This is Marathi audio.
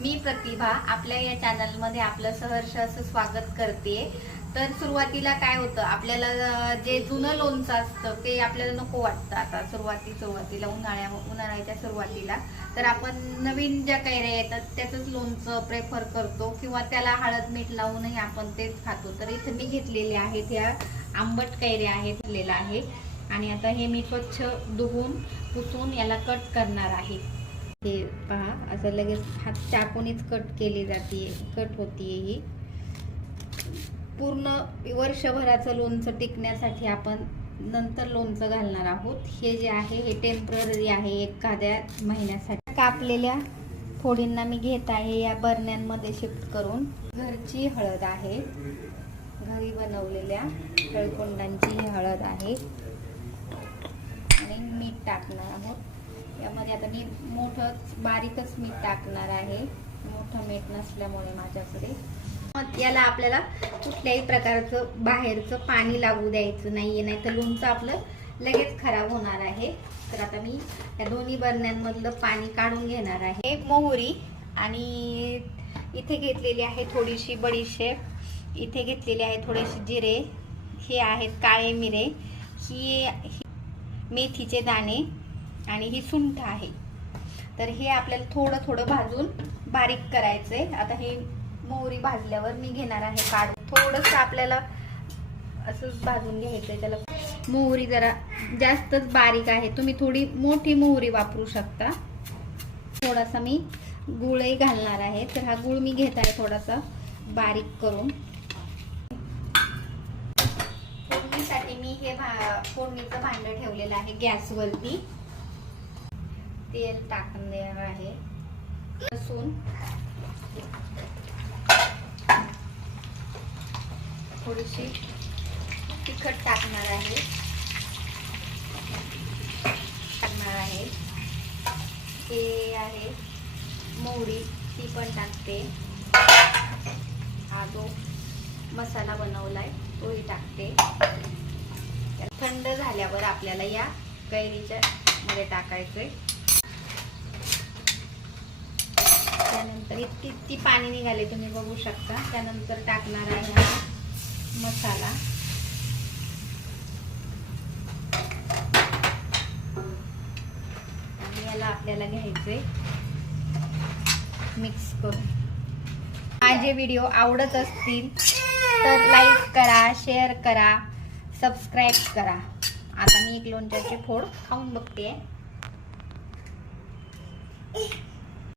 मी प्रतिभा आपल्या या चॅनलमध्ये आपलं सहर्ष असं स्वागत करते। तर सुरुवातीला काय होतं, आपल्याला जे जुनं लोणचं असतं ते आपल्याला नको वाटतं। आता सुरुवातीला उन्हाळ्याच्या सुरुवातीला तर आपण नवीन ज्या कैऱ्या येतात त्याचंच लोणचं प्रेफर करतो किंवा त्याला हळद मीठ लावूनही आपण तेच खातो। तर इथे मी घेतलेले आहेत ह्या आंबट कैऱ्या आहेत घेतलेला आहे आणि आता हे मी स्वच्छ धुवून पुसून याला कट करणार आहे। हे पहा, असं लगेच हात चाकूनच कट केली जाते, कट होतीये ही। पूर्ण वर्षभराचं लोणचं टिकण्यासाठी आपण नंतर लोणचं घालणार आहोत। हे जे आहे हे टेम्पररी आहे, एखाद्या महिन्यासाठी। कापलेल्या फोडींना मी घेत आहे या बरण्यांमध्ये शिफ्ट करून। घरची हळद आहे, घरी बनवलेल्या हळकुंडांची ही हळद आहे आणि मीठ टाकणार आहोत यामध्ये। आता मी बारीकच मीठ टाकणार आहे, मोठं मीठ नसल्यामुळे माझ्याकडे। याला आपल्याला कुठल्याही प्रकारचं बाहेरचं पाणी लागू द्यायचं नाहीये, नाही तर लोणचं आपलं लगेच खराब होणार आहे। तर आता मी या दोन्ही बरण्यांमधलं पाणी काढून घेणार आहे। मोहरी आणि इथे घेतलेली आहे थोडीशी बडीशेप, इथे घेतलेली आहे थोडेसे जिरे, हे आहेत काळे मिरे, ही मेथीचे दाणे आणि ही सुंठ आहे। तर हे आपल्याला थोडं थोडं भाजून बारीक करायचंय। आता हे मोहरी भाजल्यावर मी घेणार आहे काढून। थोडंसं आपल्याला असंच भाजून घ्यायचंय त्याला। मोहरी जरा जास्तच बारीक आहे, तुम्ही थोडी मोठी मोहरी वापरू शकता। थोडासा मी गुळही घालणार आहे, तर हा गुळ मी घेत आहे थोडासा बारीक करून। फोडणीसाठी मी हे फोडणीचं भांडं ठेवलेलं आहे गॅसवरती। तेल टाकणार आहे, लसूण, थोडीशी तिखट टाकणार आहे, हे आहे मोहरी, ती पण टाकते। हा जो मसाला बनवलाय तोही टाकते। थंड झाल्यावर आपल्याला या कैरीच्या मध्ये टाकायचंय। त्यानंतर इतकी पाणी निघाले तुम्ही बघू शकता। त्यानंतर टाकणार आहे हा मसाला। आणि याला आपल्याला घ्यायचे मिक्स करून। माझे व्हिडिओ आवडत असतील तर लाईक करा, शेअर करा, सबस्क्राईब करा। आता मी एक लोणच्याची फोड खाऊन बघते।